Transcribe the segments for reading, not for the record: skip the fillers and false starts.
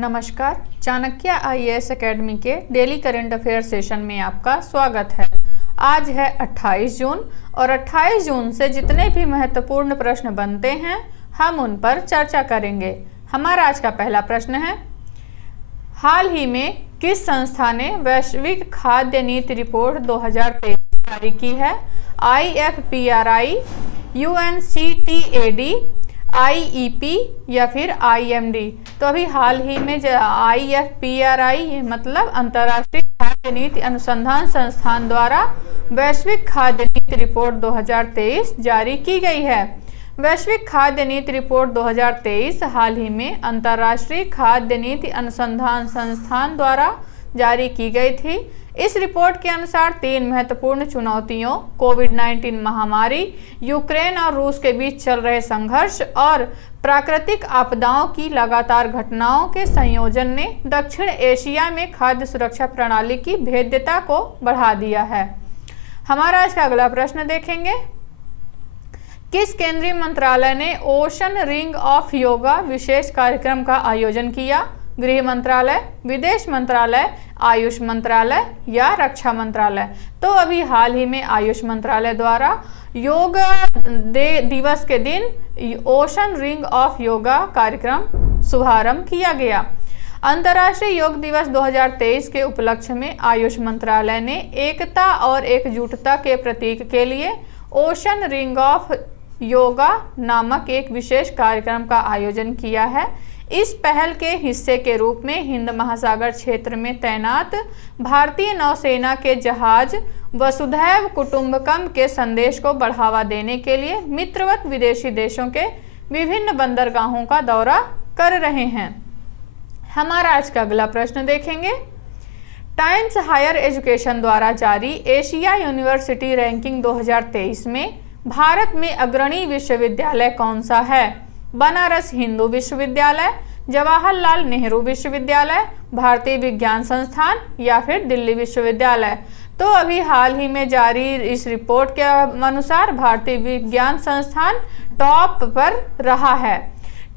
नमस्कार, Chanakya IAS academy के daily current affair session में आपका स्वागत है। आज है 28 जून और 28 जून से जितने भी महत्वपूर्ण प्रश्न बनते हैं हम उन पर चर्चा करेंगे। हमारा आज का पहला प्रश्न है, हाल ही में किस संस्था ने वैश्विक खाद्य नीति रिपोर्ट 2023 जारी की है? IFPRI, UNCTAD, IEP या फिर IMD? तो अभी हाल ही में IFPRI मतलब अंतर्राष्ट्रीय खाद्य नीति अनुसंधान संस्थान द्वारा वैश्विक खाद्य नीति रिपोर्ट 2023 जारी की गई है। वैश्विक खाद्य नीति रिपोर्ट 2023 हाल ही में अंतर्राष्ट्रीय खाद्य नीति अनुसंधान संस्थान द्वारा जारी की गई थी। इस रिपोर्ट के अनुसार 3 महत्वपूर्ण चुनौतियों कोविड-19 महामारी, यूक्रेन और रूस के बीच चल रहे संघर्ष और प्राकृतिक आपदाओं की लगातार घटनाओं के संयोजन ने दक्षिण एशिया में खाद्य सुरक्षा प्रणाली की भेद्यता को बढ़ा दिया है। हमारा आज का अगला प्रश्न देखेंगे, किस केंद्रीय मंत्रालय ने ओशन रिंग ऑफ योगा विशेष कार्यक्रम का आयोजन किया? गृह मंत्रालय, विदेश मंत्रालय, आयुष मंत्रालय या रक्षा मंत्रालय? तो अभी हाल ही में आयुष मंत्रालय द्वारा योग दिवस के दिन ओशन रिंग ऑफ योगा कार्यक्रम शुभारंभ किया गया। अंतर्राष्ट्रीय योग दिवस 2023 के उपलक्ष्य में आयुष मंत्रालय ने एकता और एकजुटता के प्रतीक के लिए ओशन रिंग ऑफ योगा नामक एक विशेष कार्यक्रम का आयोजन किया है। इस पहल के हिस्से के रूप में हिंद महासागर क्षेत्र में तैनात भारतीय नौसेना के जहाज वसुधैव कुटुंबकम के संदेश को बढ़ावा देने के लिए मित्रवत विदेशी देशों के विभिन्न बंदरगाहों का दौरा कर रहे हैं। हमारा आज का अगला प्रश्न देखेंगे, टाइम्स हायर एजुकेशन द्वारा जारी एशिया यूनिवर्सिटी रैंकिंग 2023 में भारत में अग्रणी विश्वविद्यालय कौन सा है? बनारस हिंदू विश्वविद्यालय, जवाहरलाल नेहरू विश्वविद्यालय, भारतीय विज्ञान संस्थान या फिर दिल्ली विश्वविद्यालय? तो अभी हाल ही में जारी इस रिपोर्ट के अनुसार भारतीय विज्ञान संस्थान टॉप पर रहा है।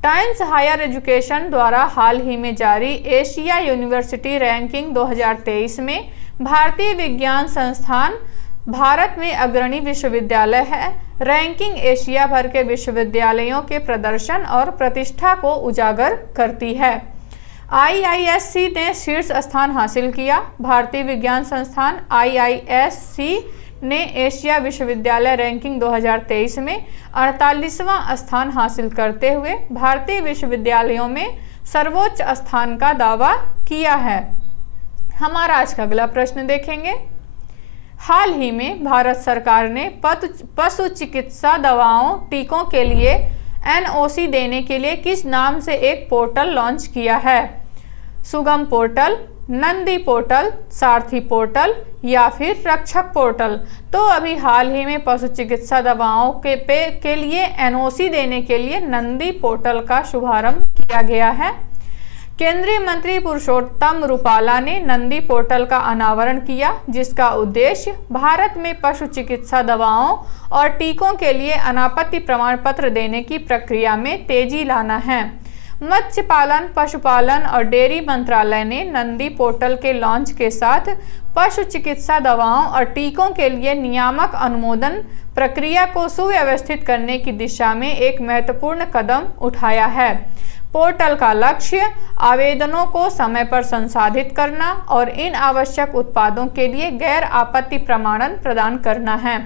टाइम्स हायर एजुकेशन द्वारा हाल ही में जारी एशिया यूनिवर्सिटी रैंकिंग 2023 में भारतीय विज्ञान संस्थान भारत में अग्रणी विश्वविद्यालय है। रैंकिंग एशिया भर के विश्वविद्यालयों के प्रदर्शन और प्रतिष्ठा को उजागर करती है। IISc ने शीर्ष स्थान हासिल किया। भारतीय विज्ञान संस्थान IISc ने एशिया विश्वविद्यालय रैंकिंग 2023 में 48वां स्थान हासिल करते हुए भारतीय विश्वविद्यालयों में सर्वोच्च स्थान का दावा किया है। हमारा आज का अगला प्रश्न देखेंगे, हाल ही में भारत सरकार ने पशु चिकित्सा दवाओं टीकों के लिए NOC देने के लिए किस नाम से एक पोर्टल लॉन्च किया है? सुगम पोर्टल, नंदी पोर्टल, सारथी पोर्टल या फिर रक्षक पोर्टल? तो अभी हाल ही में पशु चिकित्सा दवाओं के लिए NOC देने के लिए नंदी पोर्टल का शुभारंभ किया गया है। केंद्रीय मंत्री पुरुषोत्तम रूपाला ने नंदी पोर्टल का अनावरण किया, जिसका उद्देश्य भारत में पशु चिकित्सा दवाओं और टीकों के लिए अनापत्ति प्रमाण पत्र देने की प्रक्रिया में तेजी लाना है। मत्स्य पालन, पशुपालन और डेयरी मंत्रालय ने नंदी पोर्टल के लॉन्च के साथ पशु चिकित्सा दवाओं और टीकों के लिए नियामक अनुमोदन प्रक्रिया को सुव्यवस्थित करने की दिशा में एक महत्वपूर्ण कदम उठाया है। पोर्टल का लक्ष्य आवेदनों को समय पर संसाधित करना और इन आवश्यक उत्पादों के लिए गैर आपत्ति प्रमाणन प्रदान करना है।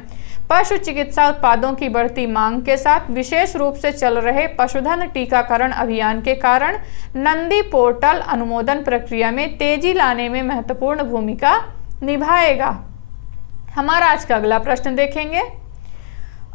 पशु चिकित्सा उत्पादों की बढ़ती मांग के साथ विशेष रूप से चल रहे पशुधन टीकाकरण अभियान के कारण नंदी पोर्टल अनुमोदन प्रक्रिया में तेजी लाने में महत्वपूर्ण भूमिका निभाएगा। हमारा आज का अगला प्रश्न देखेंगे,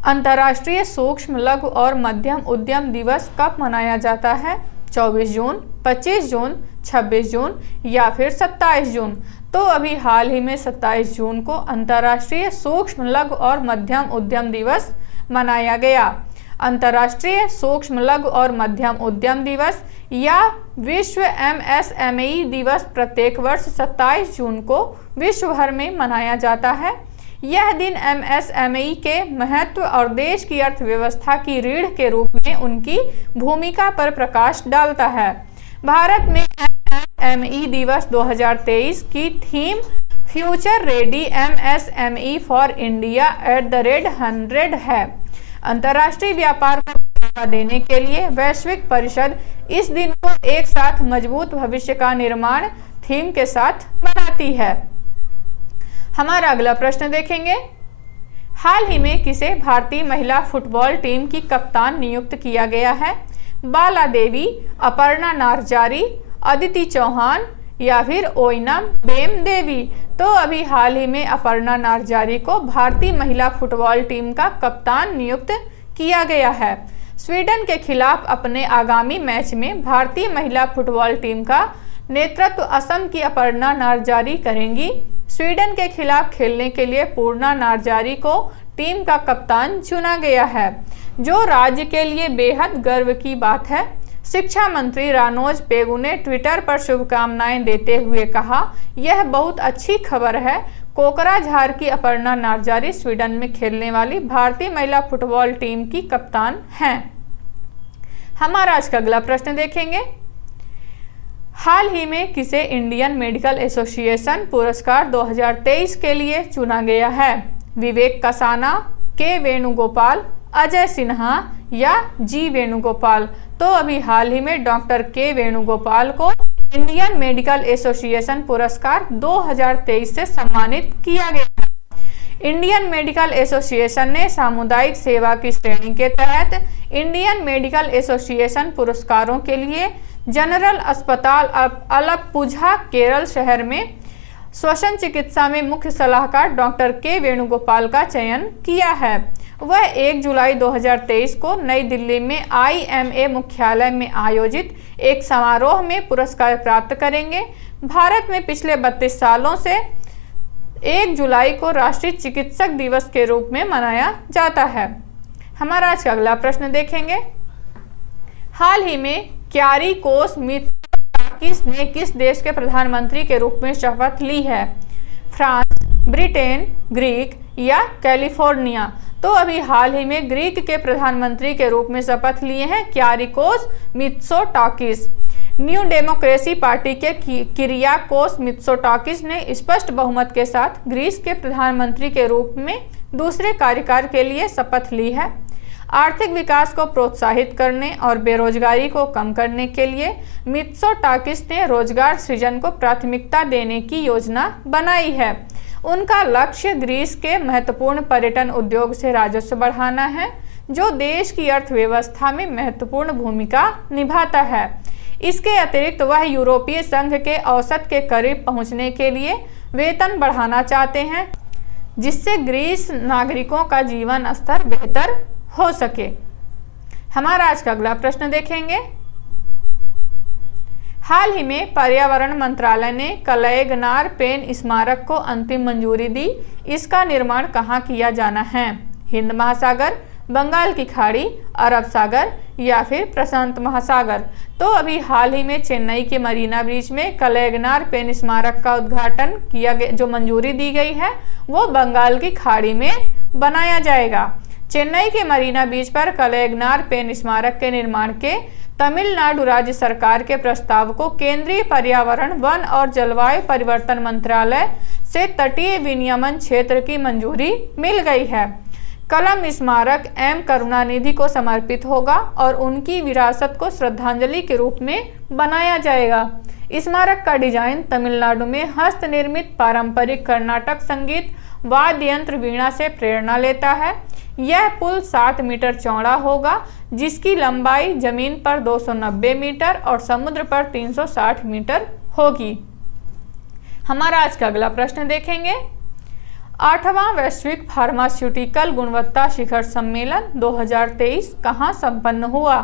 अंतर्राष्ट्रीय सूक्ष्म लघु और मध्यम उद्यम दिवस कब मनाया जाता है? 24 जून, 25 जून, 26 जून या फिर 27 जून? तो अभी हाल ही में 27 जून को अंतर्राष्ट्रीय सूक्ष्म लघु और मध्यम उद्यम दिवस मनाया गया। अंतर्राष्ट्रीय सूक्ष्म लघु और मध्यम उद्यम दिवस या विश्व MSME दिवस प्रत्येक वर्ष 27 जून को विश्व भर में मनाया जाता है। यह दिन MSME के महत्व और देश की अर्थव्यवस्था की रीढ़ के रूप में उनकी भूमिका पर प्रकाश डालता है। भारत में एमएसएमई दिवस 2023 की theme future ready MSME for India @100 है। अंतर्राष्ट्रीय व्यापार को बढ़ावा देने के लिए वैश्विक परिषद इस दिन को एक साथ मजबूत भविष्य का निर्माण थीम के साथ मनाती है। हमारा अगला प्रश्न देखेंगे, हाल ही में किसे भारतीय महिला फुटबॉल टीम की कप्तान नियुक्त किया गया है? बाला देवी, अपर्णा नारजारी, अदिति चौहान या फिर ओइनम बेम देवी। तो अभी हाल ही में अपर्णा नारजारी को भारतीय महिला फुटबॉल टीम का कप्तान नियुक्त किया गया है। स्वीडन के खिलाफ अपने आगामी मैच में भारतीय महिला फुटबॉल टीम का नेतृत्व असम की अपर्णा नारजारी करेंगी। स्वीडन के खिलाफ खेलने के लिए पूर्णा नारजारी को टीम का कप्तान चुना गया है, जो राज्य के लिए बेहद गर्व की बात है। शिक्षा मंत्री रानोज पेगू ने ट्विटर पर शुभकामनाएं देते हुए कहा, यह बहुत अच्छी खबर है। कोकराझार की अपर्णा नारजारी स्वीडन में खेलने वाली भारतीय महिला फुटबॉल टीम की कप्तान हैं। हमारा आज का अगला प्रश्न देखेंगे, हाल ही में किसे इंडियन मेडिकल एसोसिएशन पुरस्कार 2023 के लिए चुना गया है? विवेक कसाना, के वेणुगोपाल, अजय सिन्हा या जी वेणुगोपाल। तो अभी हाल ही में डॉक्टर के वेणुगोपाल को इंडियन मेडिकल एसोसिएशन पुरस्कार 2023 से सम्मानित किया गया है। इंडियन मेडिकल एसोसिएशन ने सामुदायिक सेवा की श्रेणी के तहत इंडियन मेडिकल एसोसिएशन पुरस्कारों के लिए जनरल अस्पताल अलप्पुझा केरल शहर में श्वसन चिकित्सा में मुख्य सलाहकार डॉक्टर के वेणुगोपाल का चयन किया है। वह 1 जुलाई 2023 को नई दिल्ली में IMA मुख्यालय में आयोजित एक समारोह में पुरस्कार प्राप्त करेंगे। भारत में पिछले 32 सालों से 1 जुलाई को राष्ट्रीय चिकित्सक दिवस के रूप में मनाया जाता है। हमारा आज का अगला प्रश्न देखेंगे, हाल ही में क्यारिकोस मित्सोटाकिस ने किस देश के प्रधानमंत्री के रूप में शपथ ली है? फ्रांस, ब्रिटेन, ग्रीक या कैलिफोर्निया। तो अभी हाल ही में ग्रीक के प्रधानमंत्री के रूप में शपथ लिए हैं क्यारिकोस मित्सोटाकिस। न्यू डेमोक्रेसी पार्टी के किरियाकोस मित्सोटाकिस ने स्पष्ट बहुमत के साथ ग्रीस के प्रधानमंत्री के रूप में दूसरे कार्यकाल के लिए शपथ ली है। आर्थिक विकास को प्रोत्साहित करने और बेरोजगारी को कम करने के लिए मित्सोटाकिस ने रोजगार सृजन को प्राथमिकता देने की योजना बनाई है। उनका लक्ष्य ग्रीस के महत्वपूर्ण पर्यटन उद्योग से राजस्व बढ़ाना है, जो देश की अर्थव्यवस्था में महत्वपूर्ण भूमिका निभाता है। इसके अतिरिक्त वह यूरोपीय संघ के औसत के करीब पहुंचने के लिए वेतन बढ़ाना चाहते हैं, जिससे ग्रीस नागरिकों का जीवन स्तर बेहतर हो सके। हमारा आज का अगला प्रश्न देखेंगे, हाल ही में पर्यावरण मंत्रालय ने कलयगनार पेन स्मारक को अंतिम मंजूरी दी। इसका निर्माण कहाँ किया जाना है? हिंद महासागर, बंगाल की खाड़ी, अरब सागर या फिर प्रशांत महासागर। तो अभी हाल ही में चेन्नई के मरीना बीच में कलयगनार पेन स्मारक का उद्घाटन किया गया, जो मंजूरी दी गई है वो बंगाल की खाड़ी में बनाया जाएगा। चेन्नई के मरीना बीच पर कलयगनार पेन स्मारक के निर्माण के तमिलनाडु राज्य सरकार के प्रस्ताव को केंद्रीय पर्यावरण, वन और जलवायु परिवर्तन मंत्रालय से तटीय विनियमन क्षेत्र की मंजूरी मिल गई है। कलम स्मारक एम करुणानिधि को समर्पित होगा और उनकी विरासत को श्रद्धांजलि के रूप में बनाया जाएगा। स्मारक का डिजाइन तमिलनाडु में हस्तनिर्मित पारंपरिक कर्नाटक संगीत वाद्य यंत्र वीणा से प्रेरणा लेता है। यह पुल 7 मीटर चौड़ा होगा, जिसकी लंबाई जमीन पर 290 मीटर और समुद्र पर 360 मीटर होगी। हमारा आज का अगला प्रश्न देखेंगे, 8वां वैश्विक फार्मास्यूटिकल गुणवत्ता शिखर सम्मेलन 2023 कहाँ संपन्न हुआ?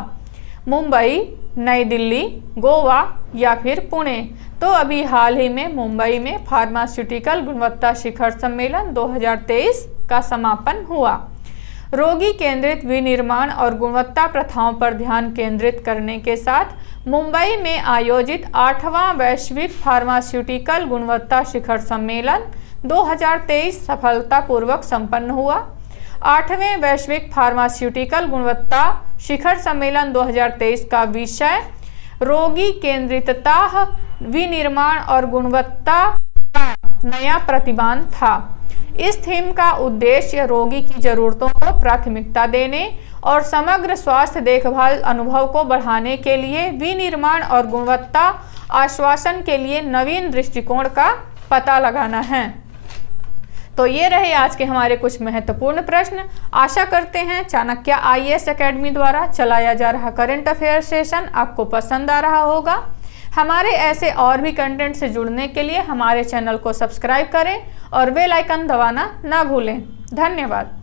मुंबई, नई दिल्ली, गोवा या फिर पुणे। तो अभी हाल ही में मुंबई में फार्मास्यूटिकल गुणवत्ता शिखर सम्मेलन 2023 का समापन हुआ। रोगी केंद्रित विनिर्माण और गुणवत्ता प्रथाओं पर ध्यान केंद्रित करने के साथ मुंबई में आयोजित 8वां वैश्विक फार्मास्यूटिकल गुणवत्ता शिखर सम्मेलन 2023 सफलतापूर्वक संपन्न हुआ। 8वें वैश्विक फार्मास्यूटिकल गुणवत्ता शिखर सम्मेलन 2023 का विषय रोगी केंद्रितता विनिर्माण और गुणवत्ता का नया प्रतिमान था। इस थीम का उद्देश्य रोगी की जरूरतों को प्राथमिकता देने और समग्र स्वास्थ्य देखभाल अनुभव को बढ़ाने के लिए विनिर्माण और गुणवत्ता आश्वासन के लिए नवीन दृष्टिकोण का पता लगाना है। तो ये रहे आज के हमारे कुछ महत्वपूर्ण प्रश्न। आशा करते हैं चाणक्य IAS एकेडमी द्वारा चलाया जा रहा करंट अफेयर सेशन आपको पसंद आ रहा होगा। हमारे ऐसे और भी कंटेंट से जुड़ने के लिए हमारे चैनल को सब्सक्राइब करें और बेल आइकन दबाना ना भूलें। धन्यवाद।